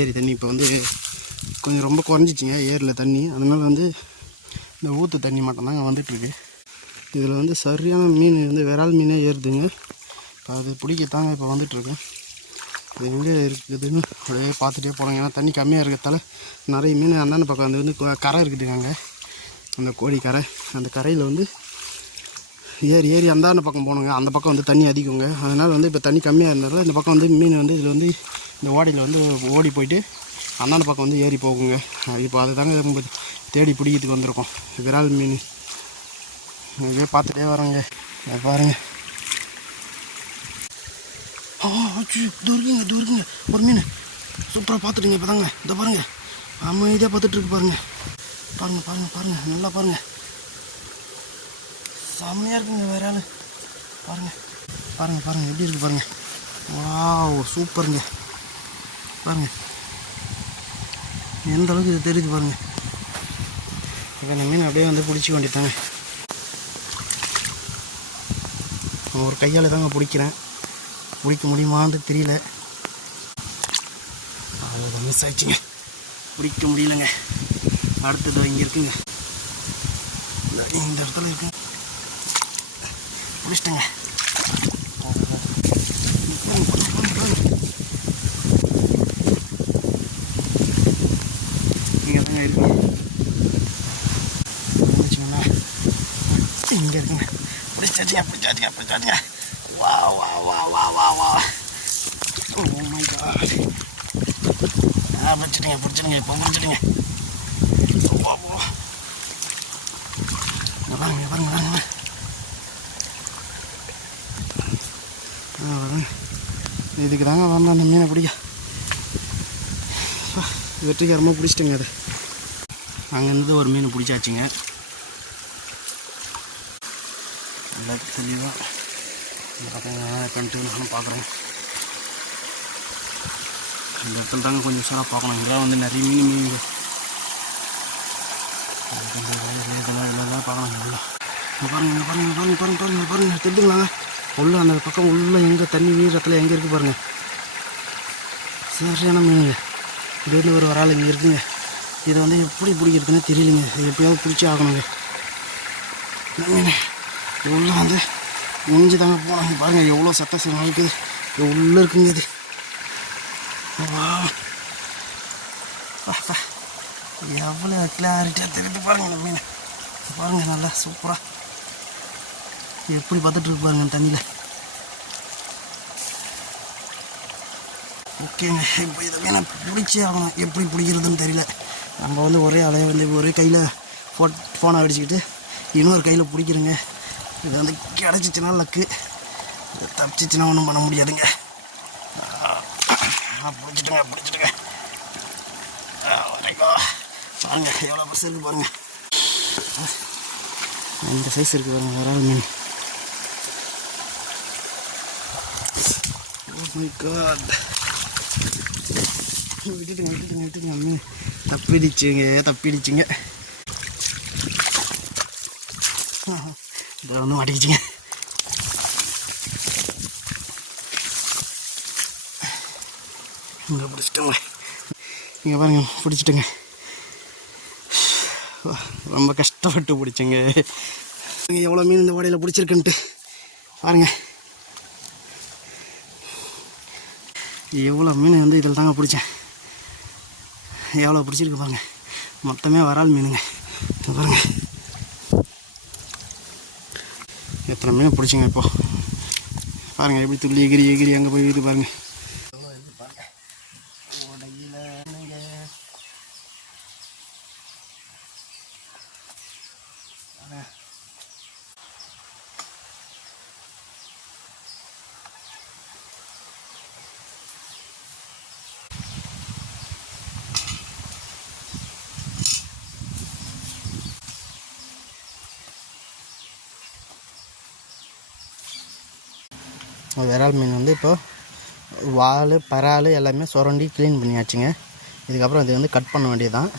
ஏரி தண்ணி இப்போ வந்து கொஞ்சம் ரொம்ப குறைஞ்சிச்சிங்க ஏரியில் தண்ணி. அதனால் வந்து இந்த ஊற்று தண்ணி மட்டும்தாங்க வந்துட்டுருக்கு. இதில் வந்து சரியான மீன் வந்து விரால் மீனே ஏறுதுங்க. இப்போ அது பிடிக்கத்தாங்க இப்போ வந்துட்டுருக்கு. இது எங்கே இருக்குதுன்னு அப்படியே பார்த்துட்டே போகிறாங்க. ஏன்னா தண்ணி கம்மியாக இருக்கிறதால நிறைய மீன் அந்தாண்ட பக்கம் வந்து கரை இருக்குதுங்க. அங்கே அந்த கோழி கரை, அந்த கரையில் வந்து ஏறி அந்தாண்ட பக்கம் போகணுங்க. அந்த பக்கம் வந்து தண்ணி அதிகங்க. அதனால் வந்து இப்போ தண்ணி கம்மியாக இருந்தாலும் இந்த பக்கம் வந்து மீன் வந்து இதில் வந்து இந்த ஓடியில் வந்து ஓடி போயிட்டு அந்தாண்ட பக்கம் வந்து ஏறி போகுங்க. இப்போ அதை தாங்க ரொம்ப தேடி பிடிக்கிறதுக்கு வந்திருக்கோம். விரால் மீன் இதே பார்த்துட்டே வரோங்க. பாருங்கள், தூருக்குங்க ஒரு மீன் சூப்பராக பார்த்துட்டுங்க. இப்போ தாங்க இதை பாருங்கள், அமைதியாக பார்த்துட்ருக்கு பாருங்கள். பாருங்கள் நல்லா பாருங்கள், செம்மையாக இருக்குங்க விரால். பாருங்கள் எப்படி இருக்குது பாருங்கள். வாவ் சூப்பருங்க. பாருங்கள் எந்த அளவுக்கு இது தெரியுது பாருங்கள். இப்போ இந்த மீன் அப்படியே வந்து பிடிச்சிக்க வேண்டியதாங்க. ஒரு கையால் தாங்க பிடிக்கிறேன். பிடிக்க முடியுமான்னு தெரியல. அவ்வளோதான், மிஸ் ஆயிடுச்சுங்க. பிடிக்க முடியலங்க. அடுத்தது இங்கே இருக்குங்க, இந்த இடத்துல இருக்குங்க. பிடிச்சிட்டேங்க. இங்கே தாங்க இருக்குங்க. பிடிச்சிங்களா? இங்கே இருக்குங்க. பிடிச்சாச்சுங்க. வா. Oh my god. பிடிச்சிடுங்க. இப்போ பிடிச்சிடுங்க. பாருங்க. இதுக்கு தாங்க வந்தேன் அந்த மீனை பிடிக்க. வெற்றிகரமாக பிடிச்சிட்டுங்க. அது அங்கேருந்து ஒரு மீன் பிடிச்சாச்சுங்க. நல்லா தெளிவாக பண்ணிட்டு நானும் பார்க்குறேன். இந்த இடத்துல தாங்க கொஞ்சம் உஷாராக பார்க்கணும். இதெல்லாம் வந்து நிறைய மீன் இதெல்லாம் பார்க்கலாம். நல்லா பாருங்க தெரிஞ்சுக்கலாங்க. உள்ள அந்த பக்கம் உள்ள எங்கே தண்ணி வீரத்தில் எங்கே இருக்குது பாருங்கள். சரியான மீனுங்க. இது வந்து ஒரு வரால் இங்கே இருக்குங்க. இதை வந்து எப்படி பிடிக்கிறதுன்னு தெரியலைங்க. இது எப்படியாவது பிடிச்சி ஆகணுங்க. உள்ள வந்து முடிஞ்சு தாங்க போனாங்க. பாருங்கள் எவ்வளோ சத்த சிரமம் இருக்குது. இது உள்ளே இருக்குங்க. இது எவ்வளோ கிளாரிட்டியாக தெரியுது பாருங்கள். இந்த மீன் பாருங்கள், நல்லா சூப்பராக எப்படி பார்த்துட்ருக்கு பாருங்கள் தண்ணியில். ஓகேங்க, இப்போ இதை மீனை பிடிச்சே ஆகணும். எப்படி பிடிக்கிறதுன்னு தெரியல. நம்ம வந்து ஒரே அலையை வந்து ஒரே கையில் ஃபோனை அடிச்சுக்கிட்டு இன்னொரு கையில் பிடிக்கிறேங்க. இது வந்து கிடச்சிச்சின்னா லக்கு, இது தப்பிச்சிச்சின்னா ஒன்றும் பண்ண முடியாதுங்க. பிடிச்சிட்டுங்க. பாருங்க எவ்வளோ பெருசு இருக்குது பாருங்கள். இந்த சைஸ் இருக்குது பாருங்கள் விரால் மீன். ஓ மை காட். விட்டுட்டுங்க மீன் தப்பிடிச்சுங்க. இதை வந்து மாட்டிக்கிச்சிங்க. இங்கே பிடிச்சிட்டோங்க. இங்கே பாருங்க பிடிச்சிட்டுங்க. ரொம்ப கஷ்டப்பட்டு பிடிச்சங்க. எவ்வளோ மீன் இந்த ஓடையில் பிடிச்சிருக்குன்ட்டு பாருங்கள். எவ்வளோ மீன் வந்து இதில் தாங்க பிடிச்சேன். எவ்வளோ பிடிச்சிருக்கு பாருங்கள். மொத்தமே வரால் மீனுங்க. பாருங்கள் எத்தனை மீன் பிடிச்சிங்க. இப்போ பாருங்கள் எப்படி துள்ளி எகிரி அங்கே போய் இது பாருங்கள். விரால் மீன் வந்து இப்போ வால் பரால் எல்லாமே சுரண்டி க்ளீன் பண்ணியாச்சுங்க. இதுக்கப்புறம் இது வந்து கட் பண்ண வேண்டியது தான்.